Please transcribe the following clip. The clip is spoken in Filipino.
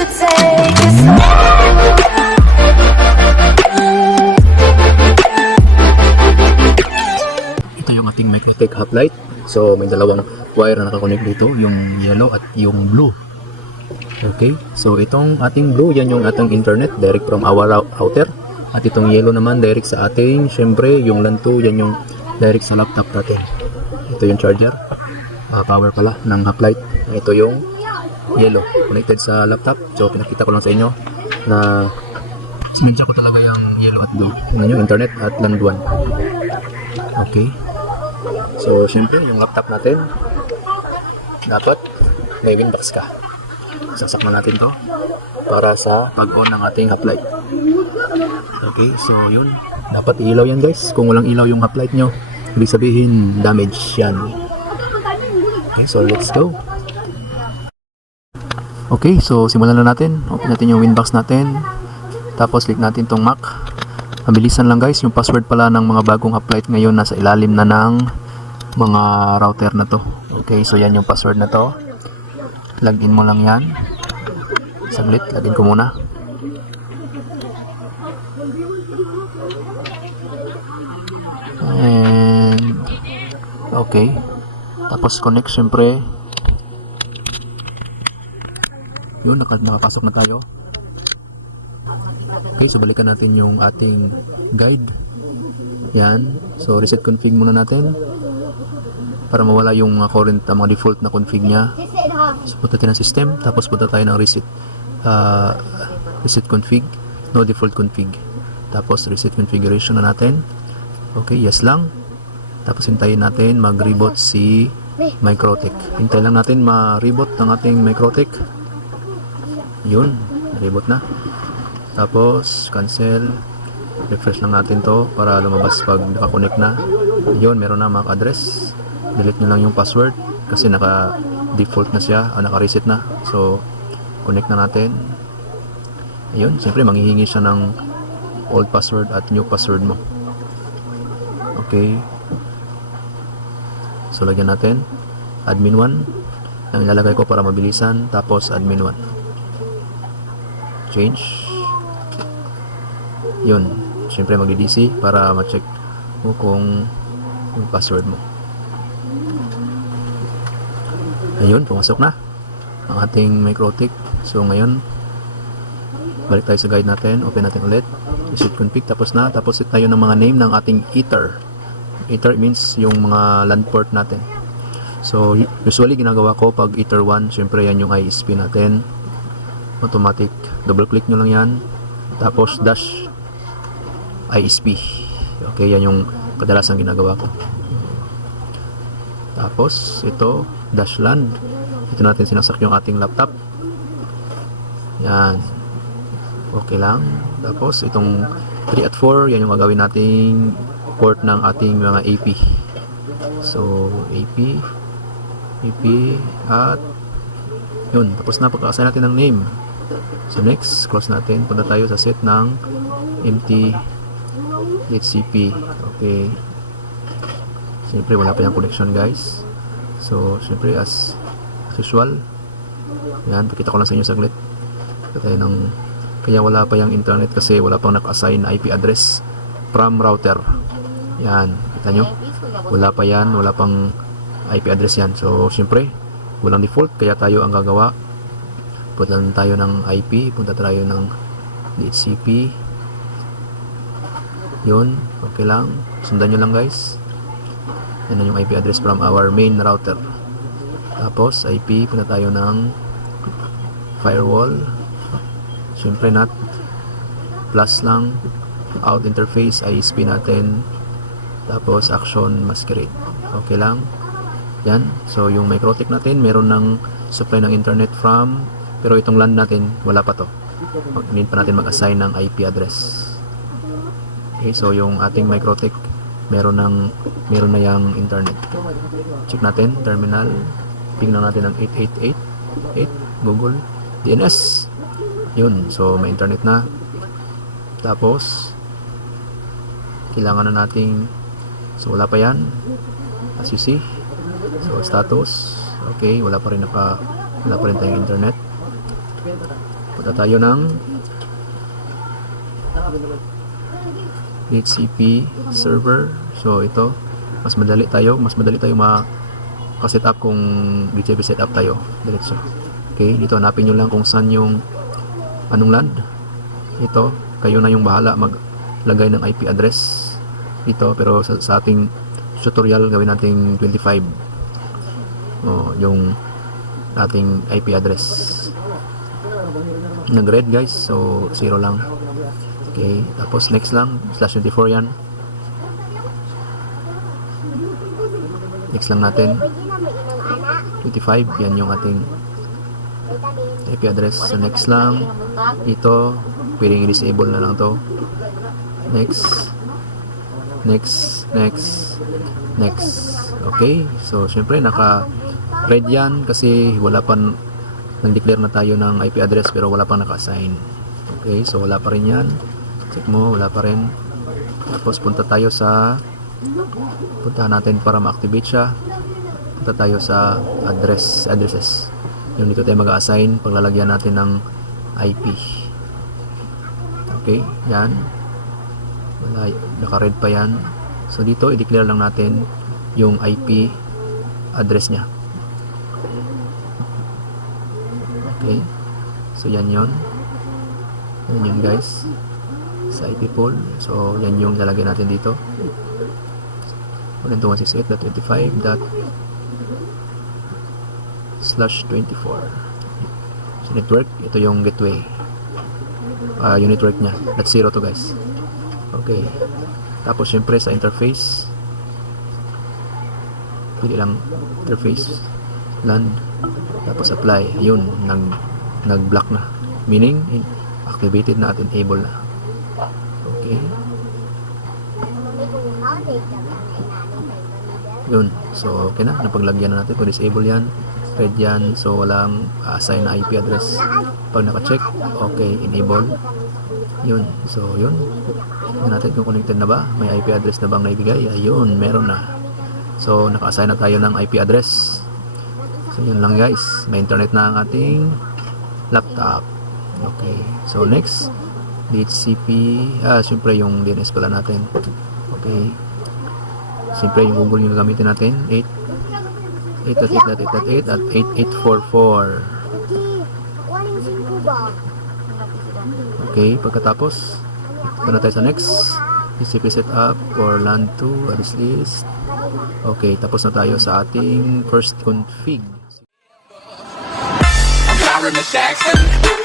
should take it slow. Ito yung ating MicroTech hub light. So may dalawang wire na nakakonect dito, yung yellow at yung blue. Okay, so itong ating blue, yan yung ating internet direct from our router. At itong yellow naman direct sa ating, syempre yung LAN 2, yan yung direct sa laptop natin. Ito yung charger, power pala ng hub light. Ito yung yellow connected sa laptop. So pinakita ko lang sa inyo na sinadya ko talaga yung yellow at blue. Yan yung internet at LAN 1. Okay, so syempre yung laptop natin dapat may Windows ka. Sasak na natin to para sa pag-on ng ating hub light. Okay, so yun, dapat ilaw yan guys. Kung walang ilaw yung hub light nyo, ibig sabihin damage yan. Okay, so let's go. Okay, so simulan na natin. Open natin yung Winbox natin, tapos click natin tong Mac. Mabilisan lang guys, yung password pala ng mga bagong hub light ngayon nasa ilalim na ng mga router na to. Okay, so yan yung password na to. Login mo lang yan. Saglit, login ko muna. And okay, tapos connect syempre. Yun, nakapasok na tayo. Okay, so balikan natin yung ating guide. Yan, so reset config muna natin para mawala yung current, mga default na config nya. So punta tayo ng system, tapos punta tayo ng reset config, no default config, tapos reset configuration na natin. Okay, yes lang. Tapos hintayin natin mag-reboot si MicroTech. Hintayin lang natin ma-reboot ng ating MicroTech. Yun, reboot na. Tapos cancel, refresh lang natin to para lumabas pag nakakonect na. Yun, meron na MAC address. Delete nyo lang yung password kasi naka default na siya, naka-reset na. So connect na natin. Ayun, siyempre manghihingi siya ng old password at new password mo. Okay, so lagyan natin admin 1 ang ilalagay ko para mabilisan, tapos admin 1 change. Yun, siyempre mag-DC para ma-check mo kung yung password mo. Ayun, pumasok na ang ating MicroTech. So ngayon, balik tayo sa guide natin, open natin ulit, reset config, tapos na. Tapos set tayo ng mga name ng ating Ether. Ether means yung mga LAN port natin. So usually ginagawa ko pag Ether 1, syempre yan yung ISP natin, automatic, double click nyo lang yan, tapos dash ISP. Okay, yan yung kadalasan ginagawa ko. Tapos ito dash LAN, ito natin sinasak yung ating laptop. Yan, okay lang. Tapos itong 3 at 4, yan yung gagawin nating port ng ating mga AP. So AP at yun, tapos na pagka-assign natin ng name. So next, close natin, punta tayo sa set ng empty DHCP. Okay, siyempre wala pa yung connection guys. So siyempre as usual, yan, pakita ko lang sa inyo saglit. Tayo ng, kaya wala pa yung internet kasi wala pang naka-assign IP address from router. Yan, kita nyo, wala pa yan, wala pang IP address yan. So siyempre walang default, kaya tayo ang gagawa. Punta tayo ng IP, punta tayo ng DHCP. Yun, okay lang, sundan nyo lang guys. Yan yung IP address from our main router. Tapos IP, punta tayo ng firewall. Siyempre not plus lang, out interface ISP natin, tapos action masquerade. Okay lang yan. So yung MicroTech natin meron ng supply ng internet from, pero itong LAN natin wala pa to, need pa natin mag-assign ng IP address. Okay, so yung ating MicroTech meron na yung internet. Check natin terminal, ping lang natin ng 8888 Google DNS. Yun, so may internet na. Tapos kailangan na nating, so wala pa yan as you see. So status, okay, wala pa rin tayong internet. Punta tayo ng DHCP server. So ito, mas madali tayo maka-set up kung DHCP setup tayo diretso. Okay, dito hanapin nyo lang kung saan yung anong land. Ito, kayo na yung bahala maglagay ng IP address dito, pero sa ating tutorial gawin nating 25 yung ating IP address. Nag-red guys, so 0 lang. Okay, tapos next lang, /24 yan. Next lang natin 25, yan yung ating IP address. So next lang dito, pwedeng i-disable na lang to. Next. Okay, so syempre naka red yan kasi wala pa, nag-declare na tayo ng IP address pero wala pang naka-assign. Okay, so wala pa rin yan. Check mo, wala pa rin. Tapos puntahan natin para ma-activate siya. Punta tayo sa addresses. Yung dito tayo mag-assign paglalagyan natin ng IP. Okay, yan. Wala, naka-red pa yan. So dito i-declare lang natin yung IP address niya. Okay, so yan yun guys, sa IP pool. So yan yung lalagyan natin dito, 192.168.25./24. So network, ito yung gateway, yung network nya, that's 0 to guys. Okay, tapos syempre sa interface, pili lang interface land, tapos apply. Yun, nag-block na, meaning activated na at enable na. Okay, yun, so okay na, napaglagyan na natin. Kung disable yan, red yan, so walang assign na IP address. Pag naka-check, okay, enable. Yun, so yun, tingnan natin kung connected na ba, may IP address na bang naibigay. Ayun, meron na. So naka-assign na tayo ng IP address. So yun lang guys, may internet na ang ating laptop. Okay, so next, DHCP, syempre yung DNS pala natin. Okay, syempre yung Google yung gagamitin natin, 8.8.8.8 at 8844. Okay, pagkatapos ito na tayo sa next, DHCP setup for LAN 2 address list. Okay, tapos na tayo sa ating first config. I'm Jackson.